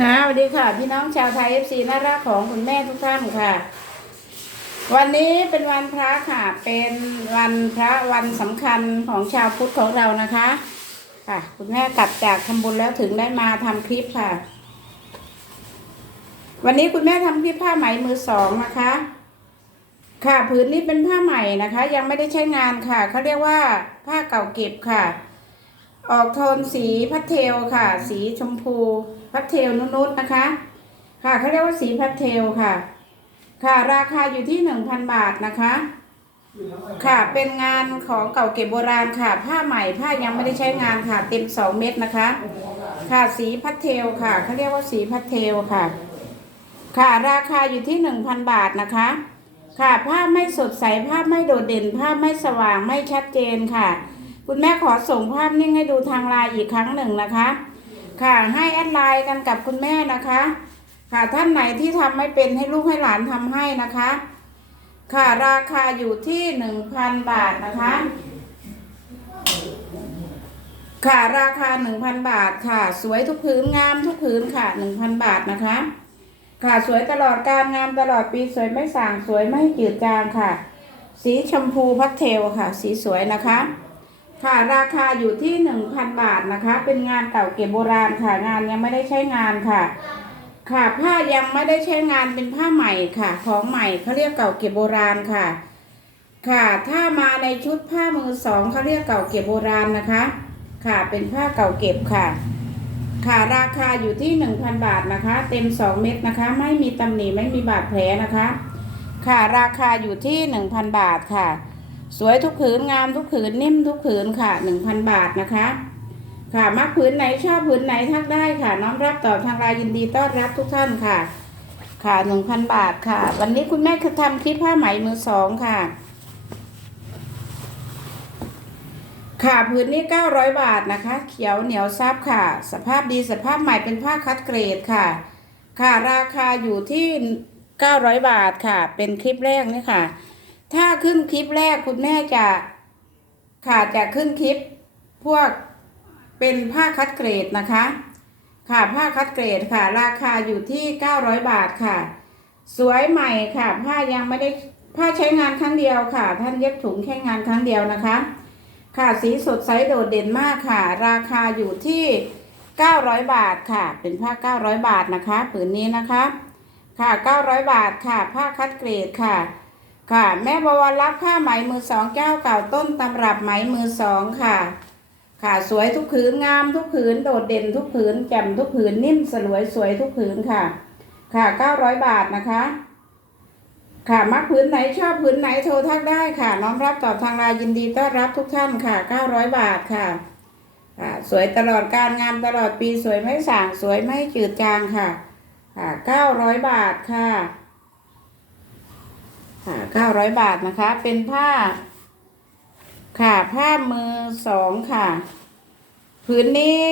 ค่ะสวัสดีค่ะ พี่น้องชาวไทยเอฟซีน่ารักของคุณแม่ทุกท่านค่ะ วันนี้เป็นวันพระค่ะ เป็นวันพระวันสำคัญของชาวพุทธของเรานะคะ ค่ะ คุณแม่กลับจากทำบุญแล้วถึงได้มาทำคลิปค่ะ วันนี้คุณแม่ทำคลิปผ้าไหมมือสองนะคะ ค่ะผืนนี้เป็นผ้าใหม่นะคะ ยังไม่ได้ใช้งานค่ะเขาเรียกว่าผ้าเก่าเก็บค่ะ ออกโทนสีพัสเทลค่ะ สีชมพู พัสเทลนุดๆนะคะ ค่ะเขาเรียกว่าสีพัสเทลค่ะ ค่ะราคาอยู่ที่หนึ่งพันบาทนะคะ ค่ะเป็นงานของเก่าเก็บโบราณค่ะ ผ้าใหม่ผ้ายังไม่ได้ใช้งานค่ะ เต็มสองเม็ดนะคะ ค่ะสีพัสเทลค่ะเขาเรียกว่าสีพัสเทลค่ะ ค่ะราคาอยู่ที่หนึ่งพันบาทนะคะค่ะภาพไม่สดใสภาพไม่โดดเด่นภาพไม่สว่างไม่ชัดเจนค่ะ คุณแม่ขอส่งภาพนิ่งให้ดูทางไลน์อีกครั้งหนึ่งนะคะ ค่ะให้แอดไลน์กันกับคุณแม่นะคะ ค่ะท่านไหนที่ทำไม่เป็นให้ลูกให้หลานทำให้นะคะ ค่ะราคาอยู่ที่หนึ่งพันบาทนะคะ ค่ะราคาหนึ่งพันบาทค่ะ สวยทุกผืนงามทุกผืนค่ะหนึ่งพันบาทนะคะ ค่ะสวยตลอดการงามตลอดปีสวยไม่ส่างสวยไม่จืดจางค่ะ สีชมพูพัสเทลค่ะ สีสวยนะคะ ค่ะราคาอยู่ที่หนึ่งพันบาทนะคะ เป็นงานเก่าเก็บโบราณค่ะงานยังไม่ได้ใช้งานค่ะ ค่ะผ้ายังไม่ได้ใช้งานเป็นผ้าใหม่ค่ะ ของใหม่เขาเรียกเก่าเก็บโบราณค่ะ ค่ะถ้ามาในชุดผ้ามือสองเขาเรียกเก่าเก็บโบราณนะคะ ค่ะเป็นผ้าเก่าเก็บค่ะค่ะราคาอยู่ที่ 1,000 บาทนะคะ เต็ม 2 เม็ดนะคะ ไม่มีตำหนิไม่มีบาดแผลนะคะ ค่ะราคาอยู่ที่ 1,000 บาทค่ะ สวยทุกผืนงามทุกผืนนิ่มทุกผืนค่ะ 1,000 บาทนะคะ ค่ะมักผืนไหนชอบผืนไหนทักได้ค่ะ น้อมรับตอบทางไลน์ยินดีต้อนรับทุกท่านค่ะ ค่ะ1,000 บาทค่ะ วันนี้คุณแม่คือทำคลิปผ้าไหมมือสองค่ะ ค่ะพื้นนี้ 900 บาทนะคะ เขียวเหนียวซับค่ะ สภาพดีสภาพใหม่เป็นผ้าคัดเกรดค่ะ ค่ะราคาอยู่ที่ 900 บาทค่ะ เป็นคลิปแรกนี่ค่ะ ถ้าขึ้นคลิปแรกคุณแม่จะค่ะจะขึ้นคลิปพวกเป็นผ้าคัดเกรดนะคะ ค่ะผ้าคัดเกรดค่ะ ราคาอยู่ที่ 900 บาทค่ะ สวยใหม่ค่ะ ผ้ายังไม่ได้ผ้าใช้งานครั้งเดียวค่ะ ท่านเย็บถุงแค่งานครั้งเดียวนะคะ ค่ะสีสดใสโดดเด่นมากค่ะ ราคาอยู่ที่ 900 บาทค่ะ เป็นผ้า 900 บาทนะคะ ผืนนี้นะคะ ค่ะ 900 บาทค่ะ ผ้าคัดเกรดค่ะ ค่ะแม่บวรรับผ้าไหมมือสองเจ้าเก่าต้นตำรับไหมมือสองค่ะ ค่ะสวยทุกผืนงามทุกผืนโดดเด่นทุกผืนแจ่มทุกผืนนิ่มสลวยสวยทุกผืนค่ะ ค่ะ900บาทนะคะ ค่ะมักผืนไหนชอบผืนไหนโทรทักได้ค่ะ น้อมรับตอบทางไลน์ยินดีต้อนรับทุกท่านค่ะ900บาทค่ะค่ะสวยตลอดการงามตลอดปีสวยไม่สางสวยไม่จืดจางค่ะค่ะ900บาทค่ะ ค่ะ900บาทนะคะ เป็นผ้า ค่ะผ้ามือสองค่ะ ผืนนี้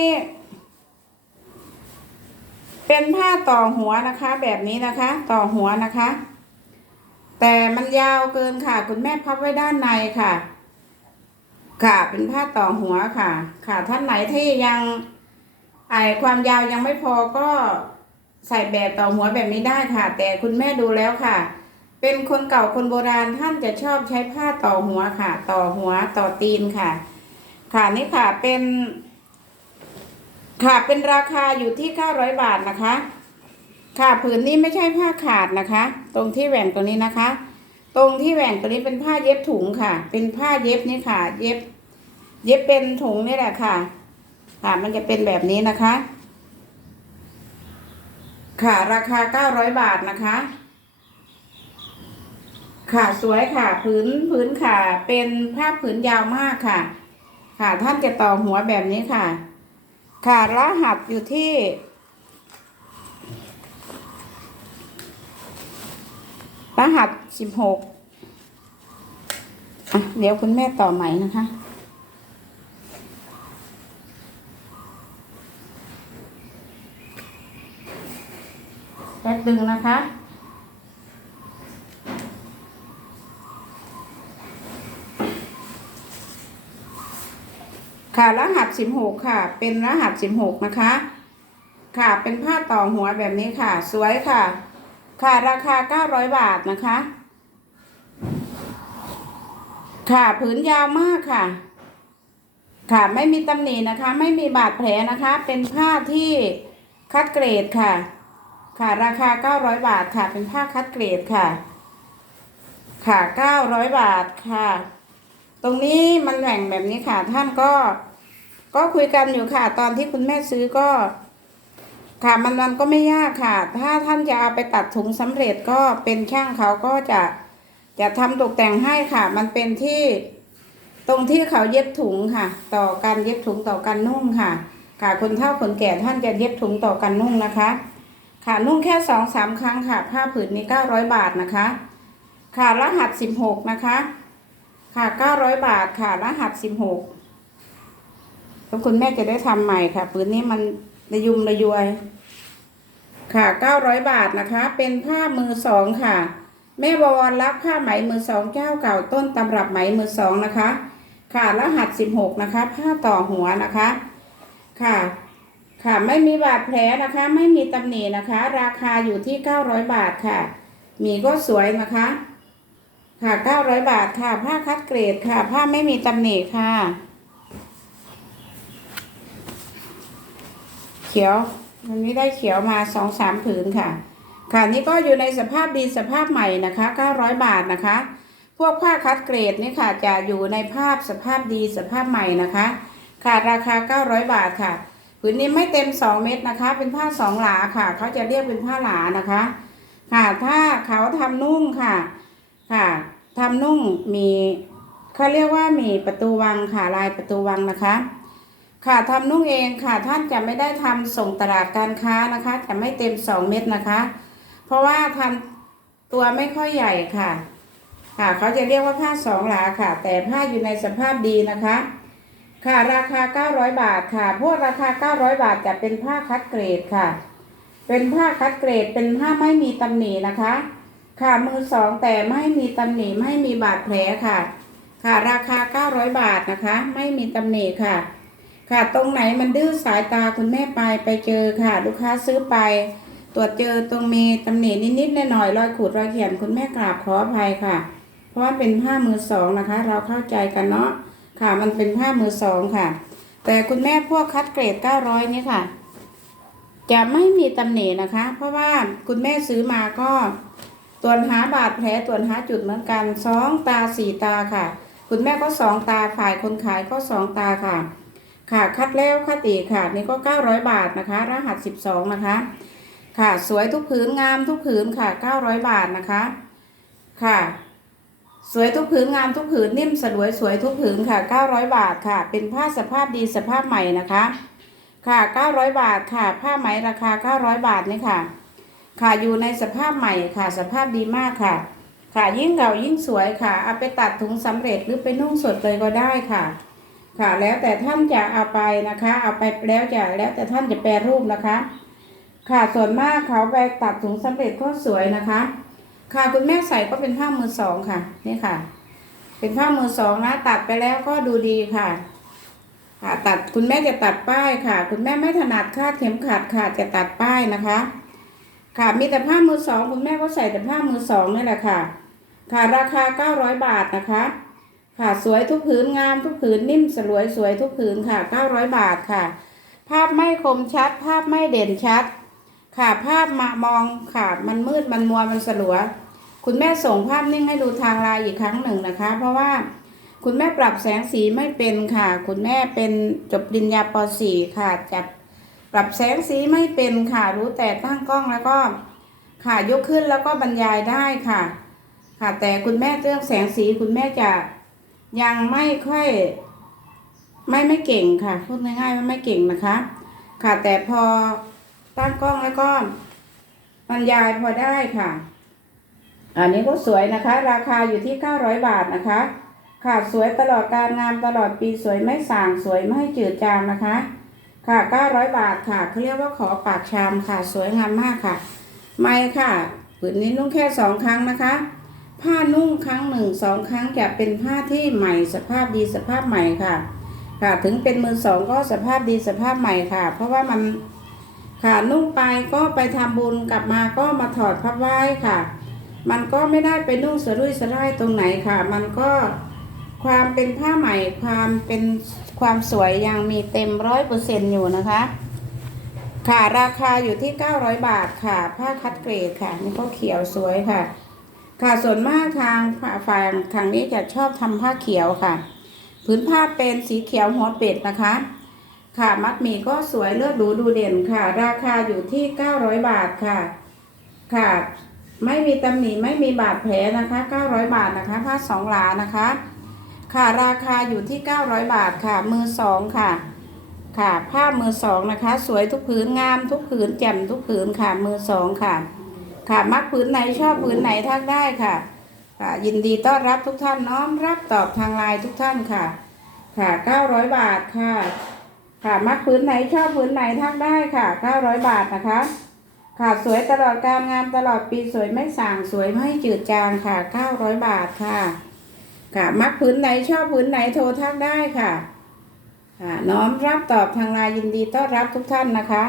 เป็นผ้าต่อหัวนะคะ แบบนี้นะคะ ต่อหัวนะคะ แต่มันยาวเกินค่ะ คุณแม่พับไว้ด้านในค่ะ ค่ะเป็นผ้าต่อหัวค่ะ ค่ะท่านไหนที่ยังไอความยาวยังไม่พอก็ใส่แบบต่อหัวแบบนี้ได้ค่ะ แต่คุณแม่ดูแล้วค่ะ เป็นคนเก่าคนโบราณท่านจะชอบใช้ผ้าต่อหัวค่ะ ต่อหัวต่อตีนค่ะ ค่ะนี่ค่ะเป็น ค่ะเป็นราคาอยู่ที่900บาทนะคะ ค่ะผืนนี้ไม่ใช่ผ้าขาดนะคะ ตรงที่แหว่งตัวนี้นะคะ ตรงที่แหว่งตัวนี้เป็นผ้าเย็บถุงค่ะ เป็นผ้าเย็บนี่ค่ะ เย็บ เย็บเป็นถุงนี่แหละค่ะ ค่ะมันจะเป็นแบบนี้นะคะ ค่ะราคา900บาทนะคะ ค่ะสวยค่ะผืนผืนค่ะ เป็นผ้าผืนยาวมากค่ะ ค่ะท่านจะต่อหัวแบบนี้ค่ะ ค่ะรหัสอยู่ที่รหัสสิบหกอะเดี๋ยวคุณแม่ต่อใหม่นะคะแป๊บดึงนะคะ ค่ะรหัสสิบหกค่ะ เป็นรหัสสิบหกนะคะ ค่ะเป็นผ้าต่อหัวแบบนี้ค่ะ สวยค่ะ ค่ะราคา900บาทนะคะ ค่ะผืนยาวมากค่ะ ค่ะไม่มีตำหนินะคะ ไม่มีบาดแผลนะคะ เป็นผ้าที่คัดเกรดค่ะ ค่ะราคา900บาทค่ะ เป็นผ้าคัดเกรดค่ะ ค่ะ900บาทค่ะ ตรงนี้มันแหว่งแบบนี้ค่ะ ท่านก็ ก็คุยกันอยู่ค่ะ ตอนที่คุณแม่ซื้อก็ ค่ะมันมันก็ไม่ยากค่ะ ถ้าท่านจะเอาไปตัดถุงสำเร็จก็เป็นช่างเขาก็จะจะทำตกแต่งให้ค่ะ มันเป็นที่ตรงที่เขาเย็บถุงค่ะ ต่อการเย็บถุงต่อการนุ่งค่ะ ค่ะคนเฒ่าคนแก่ท่านจะเย็บถุงต่อการนุ่งนะคะ ค่ะนุ่งแค่สองสามครั้งค่ะ ผ้าผืนนี้เก้าร้อยบาทนะคะ ค่ะรหัสสิบหกนะคะ ค่ะเก้าร้อยบาทค่ะ รหัสสิบหกแล้วคุณแม่จะได้ทำใหม่ค่ะผืนนี้มันระยุมระยวย ค่ะเก้าร้อยบาทนะคะ เป็นผ้ามือสองค่ะ แม่บวรรักผ้าไหมมือสองเจ้าเก่าต้นตำรับไหมมือสองนะคะ ค่ะ รหัสสิบหกนะคะ ผ้าต่อหัวนะคะ ค่ะ ค่ะ ไม่มีบาดแผลนะคะ ไม่มีตำหนินะคะ ราคาอยู่ที่เก้าร้อยบาทค่ะ มีก็สวยนะคะ ค่ะเก้าร้อยบาทค่ะ ผ้าคัดเกรดค่ะ ผ้าไม่มีตำหนิค่ะ เขียววันนี้ได้เขียวมาสองสามผืนค่ะ ค่ะนี่ก็อยู่ในสภาพดีสภาพใหม่นะคะ900บาทนะคะ พวกผ้าคัดเกรดนี่ค่ะ จะอยู่ในภาพสภาพดีสภาพใหม่นะคะค่ะราคา900บาทค่ะผืนนี้ไม่เต็ม2เม็ดนะคะ เป็นผ้าสองหลาค่ะเขาจะเรียกเป็นผ้าหลานะคะ ค่ะถ้าเขาทำนุ่งค่ะ ค่ะ ทำนุ่งมีเขาเรียกว่ามีประตูวังค่ะลายประตูวังนะคะ ค่ะทำนุ่งเองค่ะท่านจะไม่ได้ทำส่งตลาดการค้านะคะจะไม่เต็ม2เม็ดนะคะ เพราะว่าทันตัวไม่ค่อยใหญ่ค่ะ ค่ะเขาจะเรียกว่าผ้าสองหลาค่ะ แต่ผ้าอยู่ในสภาพดีนะคะ ค่ะราคา 900 บาทค่ะ พวกราคา 900 บาทจะเป็นผ้าคัดเกรดค่ะ เป็นผ้าคัดเกรดเป็นผ้าไม่มีตำหนินะคะ ค่ะมือสองแต่ไม่มีตำหนิไม่มีบาดแผลค่ะ ค่ะราคา 900 บาทนะคะ ไม่มีตำหนิค่ะ ค่ะตรงไหนมันดื้อสายตาคุณแม่ไปไปเจอค่ะ ลูกค้าซื้อไป ตรวจเจอตรงมีตำหนินิดๆหน่อยๆรอยขูดรอยเขียนคุณแม่กราบขออภัยค่ะ เพราะว่าเป็นผ้ามือสองนะคะ เราเข้าใจกันเนาะค่ะ มันเป็นผ้ามือสองค่ะ แต่คุณแม่พวกคัดเกรด 900 นี่ค่ะ จะไม่มีตำหนินะคะ เพราะว่าคุณแม่ซื้อมาก็ ตรวจหาบาดแผลตรวจหาจุดเหมือนกันสองตาสี่ตาค่ะ คุณแม่ก็สองตาฝ่ายคนขายก็สองตาค่ะ ค่ะคัดแล้วคัดอีกค่ะนี่ก็ 900 บาทนะคะ รหัส 12 นะคะ ค่ะสวยทุกผืนงามทุกผืนค่ะ 900 บาทนะคะ ค่ะ สวยทุกผืนงามทุกผืนนิ่มสลวยสวยทุกผืนค่ะ 900 บาทค่ะ เป็นผ้าสภาพดีสภาพใหม่นะคะ ค่ะ 900 บาทค่ะ ผ้าไหมราคา 900 บาทนี่ค่ะ ค่ะอยู่ในสภาพใหม่ค่ะ สภาพดีมากค่ะ ค่ะยิ่งเก่ายิ่งสวยค่ะเอาไปตัดถุงสำเร็จหรือไปนุ่งสดเลยก็ได้ค่ะ ค่ะแล้วแต่ท่านจะเอาไปนะคะ เอาไปแล้วจะแล้วแต่ท่านจะแปรรูปนะคะ ค่ะส่วนมากเขาไปตัดถุงสำเร็จก็สวยนะคะ ค่ะคุณแม่ใส่ก็เป็นผ้ามือสองค่ะนี่ค่ะ เป็นผ้ามือสองนะตัดไปแล้วก็ดูดีค่ะค่ะตัดคุณแม่จะตัดป้ายค่ะ คุณแม่ไม่ถนัดคาดเข็มขัดค่ะจะตัดป้ายนะคะ ค่ะมีแต่ผ้ามือสองคุณแม่ก็ใส่แต่ผ้ามือสองนี่แหละค่ะ ค่ะราคา900บาทนะคะ ค่ะสวยทุกผืนงามทุกผืนนิ่มสลวยสวยทุกผืนค่ะ900บาทค่ะ ภาพไม่คมชัด ภาพไม่เด่นชัด ค่ะภาพมามองค่ะมันมืดมันมัวมันสลัว คุณแม่ส่งภาพนิ่งให้ดูทางไลน์อีกครั้งหนึ่งนะคะ เพราะว่าคุณแม่ปรับแสงสีไม่เป็นค่ะ คุณแม่เป็นจบปริญญาป .4 ค่ะจะ ปรับแสงสีไม่เป็นค่ะรู้แต่ตั้งกล้องแล้วก็ค่ะยกขึ้นแล้วก็บรรยายได้ค่ะ ค่ะแต่คุณแม่เรื่องแสงสีคุณแม่จะยังไม่ค่อย ไม่ไม่เก่งค่ะพูดง่ายๆว่าไม่เก่งนะคะ ค่ะแต่พอตั้งกล้องแล้วก็บรรยายพอได้ค่ะ อันนี้ก็สวยนะคะ ราคาอยู่ที่ 900 บาทนะคะ ค่ะสวยตลอดการงามตลอดปีสวยไม่สางสวยไม่จืดจางนะคะ ค่ะ 900 บาทค่ะเขาเรียกว่าขอปากชามค่ะ สวยงามมากค่ะ ไม่ค่ะผืนนี้นุ่งแค่สองครั้งนะคะ ผ้านุ่งครั้งหนึ่งสองครั้งจะเป็นผ้าที่ใหม่สภาพดีสภาพใหม่ค่ะ ค่ะ ถึงเป็นมือสองก็สภาพดีสภาพใหม่ค่ะ เพราะว่ามันค่ะนุ่งไปก็ไปทำบุญกลับมาก็มาถอดพับไหว้ค่ะ มันก็ไม่ได้ไปนุ่งสะดุ้ยสะร่ายตรงไหนค่ะ มันก็ ความเป็นผ้าใหม่ความเป็นความสวยยังมีเต็มร้อยเปอร์เซ็นอยู่นะคะ ค่ะราคาอยู่ที่ 900 บาทค่ะ ผ้าคัดเกรดค่ะ นี่ก็เขียวสวยค่ะ ค่ะส่วนมากทางฝ่ายทางนี้จะชอบทำผ้าเขียวค่ะผืนผ้าเป็นสีเขียวหัวเป็ดนะคะ ค่ะมัดหมี่ก็สวยเลือดหรูดูเด่นค่ะ ราคาอยู่ที่ 900 บาทค่ะ ค่ะไม่มีตำหนิไม่มีบาดแผลนะคะ 900 บาทนะคะ ผ้าสองหลานะคะ ค่ะราคาอยู่ที่ 900 บาทค่ะ มือสองค่ะ ค่ะ ผ้ามือสองนะคะ สวยทุกผืนงามทุกผืนแจ่มทุกผืนค่ะ มือสองค่ะ ค่ะมักผืนไหนชอบผืนไหนทักได้ค่ะ ค่ะ ยินดีต้อนรับทุกท่านน้อมรับตอบทางไลน์ทุกท่านค่ะ ค่ะ 900 บาทค่ะ ค่ะมักผืนไหนชอบผืนไหนทักได้ค่ะ 900 บาทนะคะค่ะสวยตลอดการงานตลอดปีสวยไม่ส่างสวยไม่จืดจางค่ะ 900 บาทค่ะ ค่ะ มักผืนไหนชอบผืนไหนโทรทักได้ค่ะค่ะน้อมรับตอบทางไลน์ยินดีต้อนรับทุกท่านนะคะ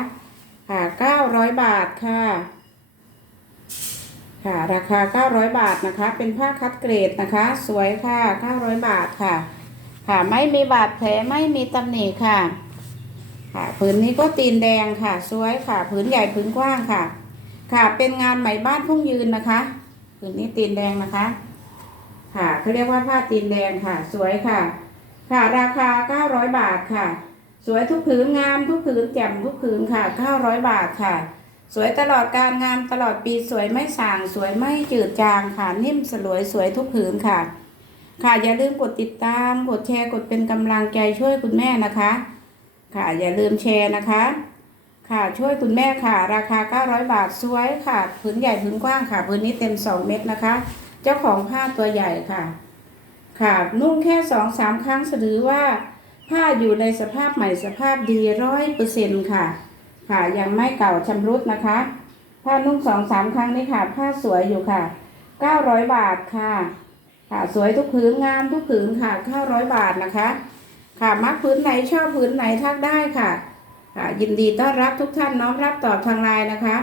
ค่ะ900บาทค่ะ ค่ะ ราคา900บาทนะคะ เป็นผ้าคัดเกรดนะคะ สวยค่ะ900บาทค่ะ ค่ะไม่มีบาดแผลไม่มีตำหนิค่ะ ค่ะผืนนี้ก็ตีนแดงค่ะ สวยค่ะผืนใหญ่ผืนกว้างค่ะ ค่ะเป็นงานไหมบ้านพุ่งยืนนะคะผืนนี้ตีนแดงนะคะ ค่ะเขาเรียกว่าผ้าตีนแดงค่ะ สวยค่ะ ค่ะราคา 900 บาทค่ะ สวยทุกผืนงามทุกผืนแจ่มทุกผืนค่ะ 900 บาทค่ะ สวยตลอดการงานตลอดปีสวยไม่สาง สวยไม่จืดจางค่ะนิ่มสลวยสวยทุกผืนค่ะ ค่ะอย่าลืมกดติดตามกดแชร์กดเป็นกำลังใจช่วยคุณแม่นะคะ ค่ะอย่าลืมแชร์นะคะค่ะช่วยคุณแม่ค่ะ ราคา 900 บาทสวยค่ะ ผืนใหญ่ผืนกว้างค่ะ ผืนนี้เต็ม 2 เม็ดนะคะ เจ้าของผ้าตัวใหญ่ค่ะ ค่ะนุ่งแค่สองสามครั้งสะดือว่าผ้าอยู่ในสภาพใหม่สภาพดีร้อยเปอร์เซ็นค่ะ ค่ะยังไม่เก่าชำรุดนะคะ ผ้านุ่งสองสามครั้งนี่ค่ะ ผ้าสวยอยู่ค่ะ900บาทค่ะ ค่ะสวยทุกผืนงามทุกผืนค่ะ900บาทนะคะ ค่ะมักผืนไหนชอบผืนไหนทักได้ค่ะ ค่ะยินดีต้อนรับทุกท่านน้อมรับตอบทางไลน์นะคะ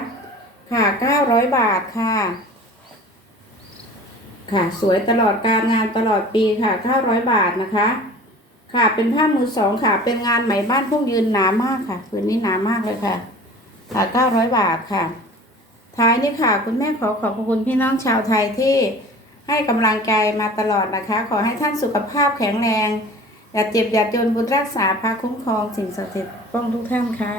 ค่ะ900บาทค่ะ ค่ะ สวยตลอดการงานตลอดปีค่ะ900 บาทนะคะ ค่ะเป็นผ้ามือสองค่ะ เป็นงานไหมบ้านพวกยืนหนามากค่ะผืนนี้หนามากเลยค่ะ ค่ะ900 บาทค่ะ ท้ายนี้ค่ะ คุณแม่ขอขอบคุณพี่น้องชาวไทยที่ให้กำลังใจมาตลอดนะคะ ขอให้ท่านสุขภาพแข็งแรง อย่าเจ็บอย่าจนบุญรักษาพาคุ้มครองสิ่งศักดิ์สิทธิ์ป้องทุกท่านค่ะ